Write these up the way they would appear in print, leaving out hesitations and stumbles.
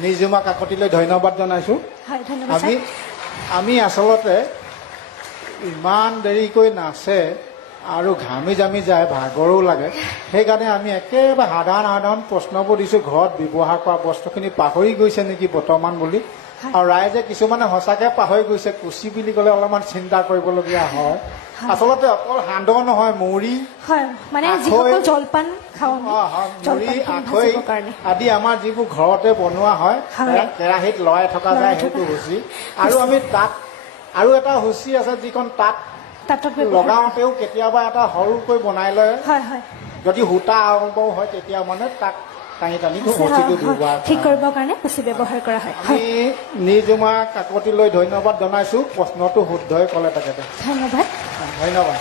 নিজুমা কাকতিলৈ ধন্যবাদ জনাইছোঁ। হয় ধন্যবাদ ছাৰ। আমি আচলতে ইমান দেৰিকৈ নাচে আৰু ঘামি জামি যায়, ভাগৰো লাগে, সেইকাৰণে আমি একেবাৰে সাধাৰণ প্ৰশ্নবোৰ দিছোঁ। ঘৰত ব্যৱহাৰ কৰা বস্তুখিনি পাহৰি গৈছে নেকি বৰ্তমান বুলি, আৰু ৰাইজে কিছুমানে সঁচাকৈ পাহৰি গৈছে। কুচি বুলি ক'লে অলপমান চিন্তা কৰিবলগীয়া হয়। আচলতে অকল সান্দহ নহয়, মুড়ি, হয় মানে যিসকল জলপান খাওঁ মুড়ি, আখৈ আদি আমাৰ যিবোৰ ঘৰতে বনোৱা হয়, কেৰাহীত লৰাই থকা যায়, সেইটো হুচি। আৰু আমি তাত আৰু এটা হুচি আছে, যিখন তাত লগাওঁতেও কেতিয়াবা এটা সৰুকৈ বনাই লয়। যদি সূতা আৰম্ভ হয় তেতিয়া মানে তাক টানি টানি হুচিটো ব্যৱহাৰ ঠিক কৰিবৰ কাৰণে হুচি ব্যৱহাৰ কৰা হয়। আমি নিজুমা কাকতিলৈ ধন্যবাদ জনাইছোঁ। প্ৰশ্নটো শুদ্ধই ক'লে তেখেতে। ধন্যবাদ। ধন্যবাদ।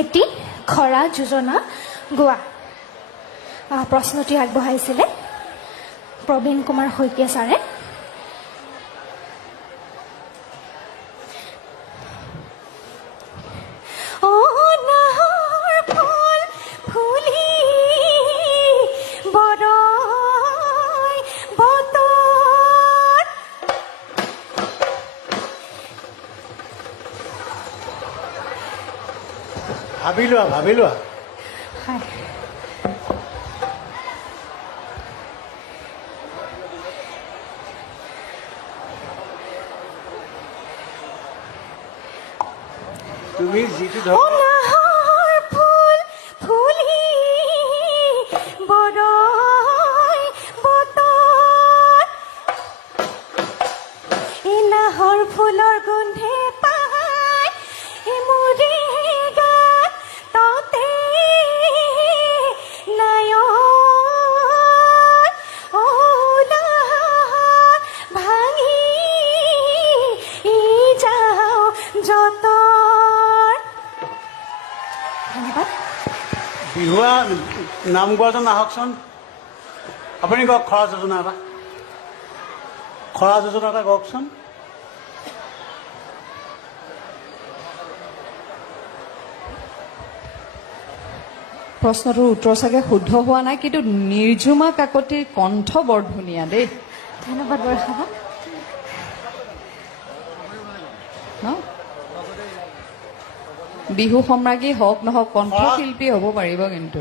এটি খৰা যোজনা গোৱা প্ৰশ্নটি আগবঢ়াইছিলে প্ৰবীণ কুমাৰ শইকীয়া ছাৰে। ভাবি লোৱা। তুমি যিটো ফুলৰ গোন্ধে বিহুৱা নাম গোৱাজন আহকচোন। আপুনি কওক খৰা যোজনা এটা কওকচোন। প্ৰশ্নটোৰ উত্তৰ চাগে শুদ্ধ হোৱা নাই, কিন্তু নিৰ্ঝুমা কাকতিৰ কণ্ঠ বৰ ধুনীয়া দেই। ধন্যবাদ বৰষা। বিহু সম্ৰাজ্ঞী হওক নহওক কণ্ঠশিল্পী হ'ব পাৰিব, কিন্তু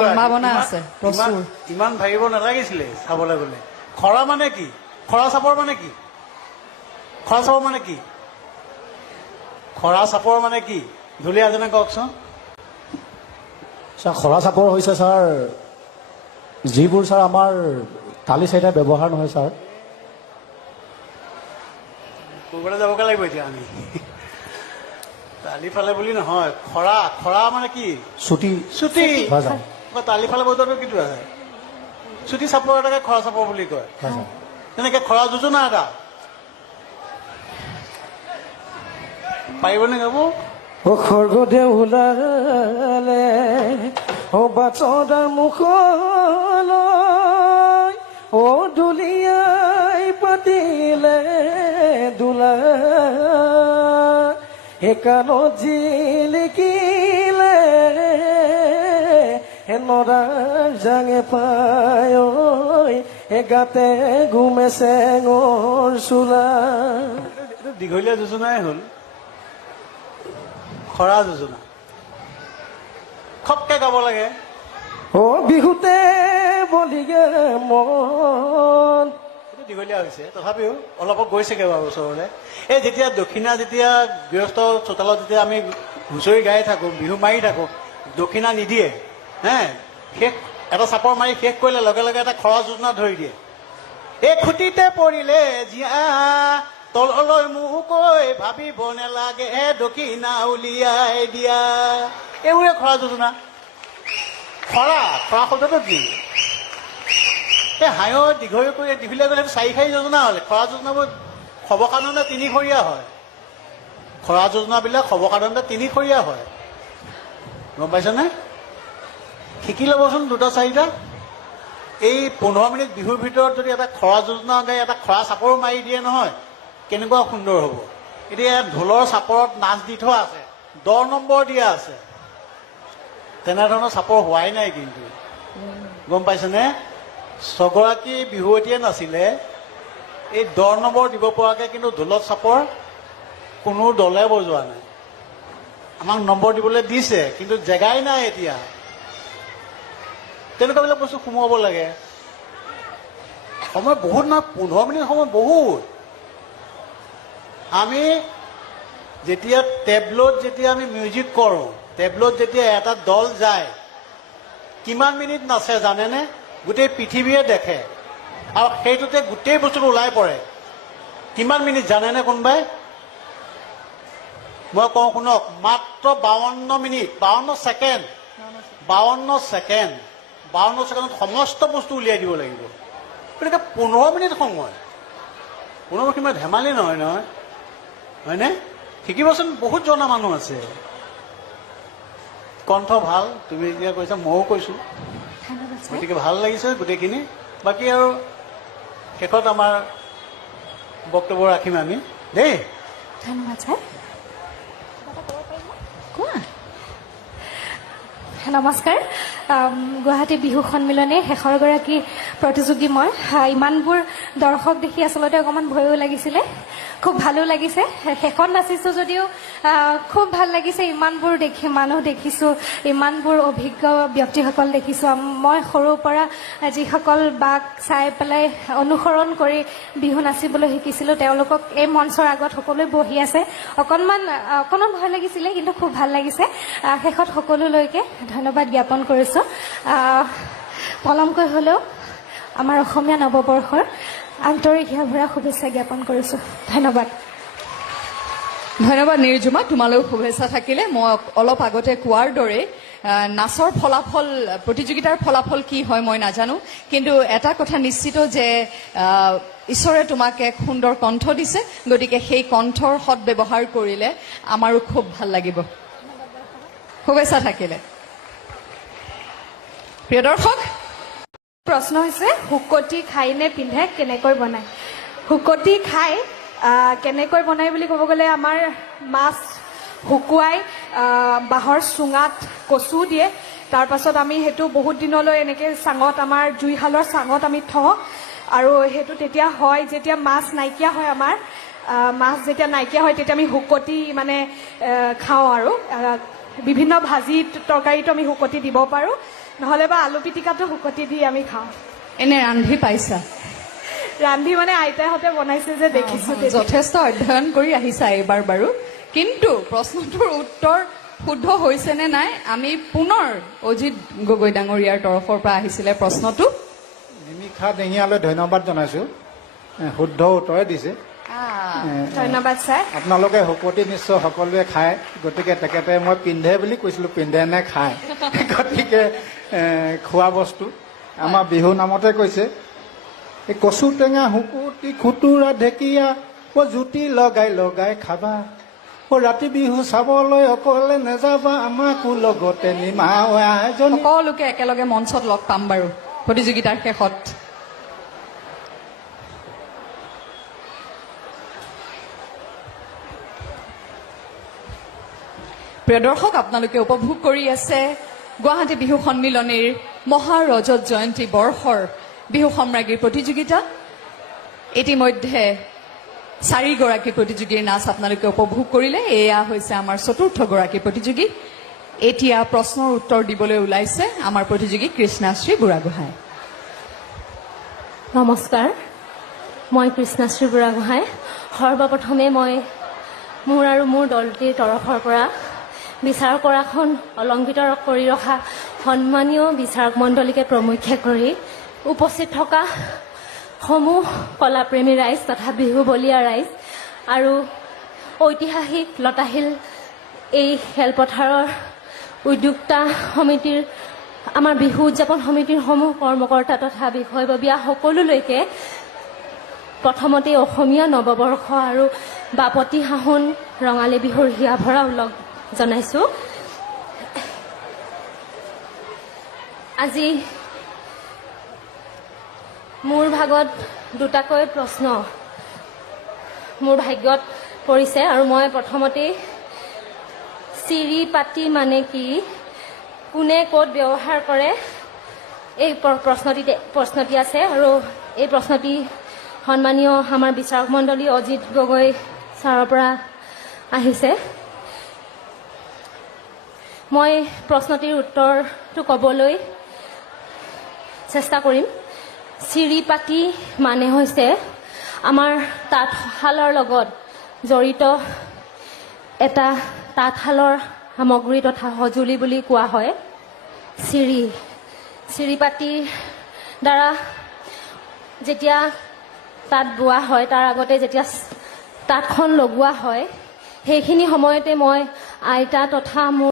সম্ভাৱনা আছে প্ৰচুৰ। ইমান ভাবিব নালাগিছিলে চাবলৈ গ'লে। খৰা মানে কি? খৰা চাপৰ মানে কি? খৰা চাপৰ মানে কি? খৰা চাপৰ মানে কি? ঢুলীয়াজনে কওকচোন। ছাৰ, খৰা চাপৰ হৈছে ছাৰ যিবোৰ ছাৰ আমাৰ তালি চাইটা ব্যৱহাৰ নহয় ছাৰ। ক'বলৈ যাবগৈ লাগিব এতিয়া আমি। তালি ফালে বুলি নহয়, খৰা মানে কি? চুটি। তালি ফালে বজাৰটো কিটো আছে? চুটি চাপৰ এটাকে খৰা চাপৰ বুলি কয়। তেনেকে খৰা যোজনা এটা পাৰিবনে গাব? খৰ্গদে ওলালে বাটৰ মুখলৈ, দুলীয়াই পাতিলে দোলা, একানত জিলিকিলে নৰাৰ জাঙে পায়, এগাতে ঘুমে চেঙৰ চোলা। দীঘলীয়া যোজনাই হ'ল খৰা যোজনা। খপকে গাব লাগে। বিহুতে বলিগে মন। দীঘলীয়া হৈছে, তথাপিও অলপ গৈছেগে বাৰু ওচৰলৈ। এই যেতিয়া দক্ষিণা, যেতিয়া গৃহস্থ চোতালত যেতিয়া আমি হুঁচৰি গাই থাকোঁ, বিহু মাৰি থাকোঁ, দক্ষিণা নিদিয়ে, শেষ এটা চাপৰ মাৰি শেষ কৰিলে লগে লগে এটা খৰা যোজনা ধৰি দিয়ে। এই খুটিতে পৰিলে জীয়া, তললৈ মোকৈ ভাবিব নালাগে, দক্ষিণা উলিয়াই দিয়া। এইবোৰে খৰা যোজনা। খৰা শব্দটো কি? এই হাঁহ দীঘলীয়া কৰি দীঘলীয়া গ'লে চাৰি যোজনা হ'লে। খৰা যোজনাবোৰ সৰ্বসাধাৰণতে তিনিখৰীয়া হয়। খৰা যোজনাবিলাক সৰ্বসাধাৰণতে তিনিখৰীয়া হয়, গম পাইছেনে? শিকি ল'বচোন দুটা চাৰিটা। এই 15 মিনিট বিহুৰ ভিতৰত যদি এটা খৰা যোজনা গাই এটা খৰা চাপৰো মাৰি দিয়ে নহয়, কেনেকুৱা সুন্দৰ হ'ব। এতিয়া ঢোলৰ চাপৰত নাচ দি থোৱা আছে, 10 নম্বৰ দিয়া আছে। তেনেধৰণৰ চাপৰ হোৱাই নাই কিন্তু, গম পাইছেনে? 6গৰাকী বিহুৱতীয়ে নাছিলে, এই 10 নম্বৰ দিব পৰাকৈ কিন্তু ঢোলত চাপৰ কোনো দলে বজোৱা নাই। আমাক নম্বৰ দিবলৈ দিছে, কিন্তু জেগাই নাই এতিয়া। তেনেকুৱাবিলাক বস্তু সোমোৱাব লাগে। সময় বহুত নহয়, 15 মিনিট সময় বহুত। আমি যেতিয়া টেবলত যেতিয়া আমি মিউজিক কৰোঁ, টেবলত যেতিয়া এটা দল যায়, কিমান মিনিট নাচে জানেনে? গোটেই পৃথিৱীয়ে দেখে, আৰু সেইটোতে গোটেই বস্তুটো ওলাই পৰে। কিমান মিনিট জানেনে কোনোবাই? মই কওঁ শুনক, মাত্ৰ 52 মিনিট, 52 ছেকেণ্ড, 52 ছেকেণ্ড। 52 ছেকেণ্ডত সমস্ত বস্তু উলিয়াই দিব লাগিব। গতিকে 15 মিনিট সময়, 15 মিনিট ধেমালি নহয় নহয়, হয়নে? শিকিবচোন, বহুত জনা মানুহ আছে। কণ্ঠ ভাল, তুমি এতিয়া কৈছা, ময়ো কৈছোঁ, ধন্যবাদ ছাৰ। গতিকে ভাল লাগিছে গোটেইখিনি। বাকী আৰু শেষত আমাৰ বক্তব্য ৰাখিম আমি দেই। ধন্যবাদ ছাৰ। কোৱা। নমস্কাৰ। গুৱাহাটী বিহু সন্মিলনীৰ শেষৰগৰাকী প্ৰতিযোগী মই। ইমানবোৰ দৰ্শক দেখি আচলতে অকণমান ভয়ো লাগিছিলে, খুব ভালো লাগিছে। শেষত নাচিছোঁ যদিও খুব ভাল লাগিছে। ইমানবোৰ মানুহ দেখিছোঁ, ইমানবোৰ অভিজ্ঞ ব্যক্তিসকল দেখিছোঁ। মই সৰুৰ পৰা যিসকল বাক চাই পেলাই অনুসৰণ কৰি বিহু নাচিবলৈ শিকিছিলোঁ, তেওঁলোকক এই মঞ্চৰ আগত সকলোৱে বহি আছে। অকণমান ভয় লাগিছিলে, কিন্তু খুব ভাল লাগিছে। শেষত সকলোলৈকে ধন্যবাদ জ্ঞাপন কৰিছোঁ। পলমকৈ হ'লেও আমাৰ অসমীয়া নৱবৰ্ষৰ আন্তৰিক হিয়াভৰা শুভেচ্ছা জ্ঞাপন কৰিছোঁ। ধন্যবাদ। ধন্যবাদ নিৰ্জুমা, তোমালৈও শুভেচ্ছা থাকিলে। মই অলপ আগতে কোৱাৰ দৰে নাচৰ ফলাফল, প্ৰতিযোগিতাৰ ফলাফল কি হয় মই নাজানো, কিন্তু এটা কথা নিশ্চিত যে ঈশ্বৰে তোমাক এক সুন্দৰ কণ্ঠ দিছে, গতিকে সেই কণ্ঠৰ সৎব্যৱহাৰ কৰিলে আমাৰো খুব ভাল লাগিব। শুভেচ্ছা থাকিলে। প্ৰিয় দৰ্শক, প্ৰশ্ন হৈছে শুকতি খাই নে পিন্ধে, কেনেকৈ বনায়? শুকতি খাই কেনেকৈ বনায় বুলি ক'ব গ'লে, আমাৰ মাছ শুকুৱাই বাঁহৰ চুঙাত কচু দিয়ে। তাৰপাছত আমি সেইটো বহুত দিনলৈ এনেকৈ চাঙত, আমাৰ জুইশালৰ চাঙত আমি থওঁ, আৰু সেইটো তেতিয়া হয় যেতিয়া মাছ নাইকিয়া হয়। আমাৰ মাছ যেতিয়া নাইকিয়া হয়, তেতিয়া আমি শুকতি মানে খাওঁ। আৰু বিভিন্ন ভাজি তৰকাৰীতো আমি শুকতি দিব পাৰোঁ, নহ'লে বা আলু পিটিকাটো শুকতি দি আমি খাওঁ। এনে ৰান্ধি পাইছা? ৰান্ধি মানে আইতাহঁতে বনাইছে যে দেখিছোঁ। যথেষ্ট অধ্যয়ন কৰি আহিছা এইবাৰ বাৰু। কিন্তু প্ৰশ্নটোৰ উত্তৰ শুদ্ধ হৈছে নে নাই, আমি পুনৰ অজিত গগৈ ডাঙৰীয়াৰ তৰফৰ পৰা আহিছিলে প্ৰশ্নটো। নিমিষা ডেঙীয়ালৈ ধন্যবাদ জনাইছোঁ, শুদ্ধ উত্তৰে দিছে। ধন্যবাদ ছাৰ। আপোনালোকে শুকতি নিশ্চয় সকলোৱে খায়, গতিকে তেখেতে মই পিন্ধে বুলি কৈছিলোঁ, পিন্ধে নে খায়। গতিকে খোৱা বস্তু আমাৰ বিহু নামতে কৈছে। এই কচু টেঙা, শুকুতি, খুতুৰা, ঢেকীয়া, জুতি লগাই লগাই খাবা, ৰাতি বিহু চাবলৈ অকলে নেযাবা, আমাকো লগতে নিমাওয়া এজনী। সকলোকে একেলগে মঞ্চত লগ পাম বাৰু প্ৰতিযোগিতাৰ শেষত। প্ৰিয় দৰ্শক, আপোনালোকে উপভোগ কৰি আছে গুৱাহাটী বিহু সন্মিলনীৰ মহাৰজত জয়ন্তী বৰ্ষৰ বিহু সম্ৰাজ্ঞীৰ প্ৰতিযোগিতা। ইতিমধ্যে 4গৰাকী প্ৰতিযোগীৰ নাচ আপোনালোকে উপভোগ কৰিলে। এয়া হৈছে আমাৰ 4ৰ্থগৰাকী প্ৰতিযোগী। এতিয়া প্ৰশ্নৰ উত্তৰ দিবলৈ ওলাইছে আমাৰ প্ৰতিযোগী কৃষ্ণাশ্ৰী বুঢ়াগোহাঁই। নমস্কাৰ, মই কৃষ্ণাশ্ৰী বুঢ়াগোহাঁই। সৰ্বপ্ৰথমে মই মোৰ আৰু মোৰ দলটিৰ তৰফৰ পৰা বিচাৰক আসন অলংকৃত কৰি ৰখা সন্মানীয় বিচাৰক মণ্ডলীকে প্ৰমুখ্যে কৰি উপস্থিত থকা সমূহ কলাপ্ৰেমী ৰাইজ তথা বিহু বলীয়া ৰাইজ আৰু ঐতিহাসিক লতাশিল এই খেলপথাৰৰ উদ্যোক্তা সমিতিৰ, আমাৰ বিহু উদযাপন সমিতিৰ সমূহ কৰ্মকৰ্তা তথা বিষয়ববীয়া সকলোলৈকে প্ৰথমতে অসমীয়া নৱবৰ্ষ আৰু বাপতি সাহোন ৰঙালী বিহুৰ হিয়াভৰা ওলগ জনাইছোঁ। আজি মোৰ ভাগত দুটাকৈ প্ৰশ্ন মোৰ ভাগ্যত পৰিছে, আৰু মই প্ৰথমতেই চিৰি পাতি মানে কি, কোনে ক'ত ব্যৱহাৰ কৰে, এই প্ৰশ্নটি আছে। আৰু এই প্ৰশ্নটি সন্মানীয় আমাৰ বিচাৰক মণ্ডলী অজিত গগৈ ছাৰৰ পৰা আহিছে। মই প্ৰশ্নটিৰ উত্তৰটো ক'বলৈ চেষ্টা কৰিম। চিৰি পাতি মানে হৈছে আমাৰ তাঁতশালৰ লগত জড়িত এটা তাঁতশালৰ সামগ্ৰী তথা সঁজুলি বুলি কোৱা হয়। চিৰি পাতিৰ দ্বাৰা যেতিয়া তাঁত বোৱা হয়, তাৰ আগতে যেতিয়া তাঁতখন লগোৱা হয়, সেইখিনি সময়তে মই আইতা তথা মোৰ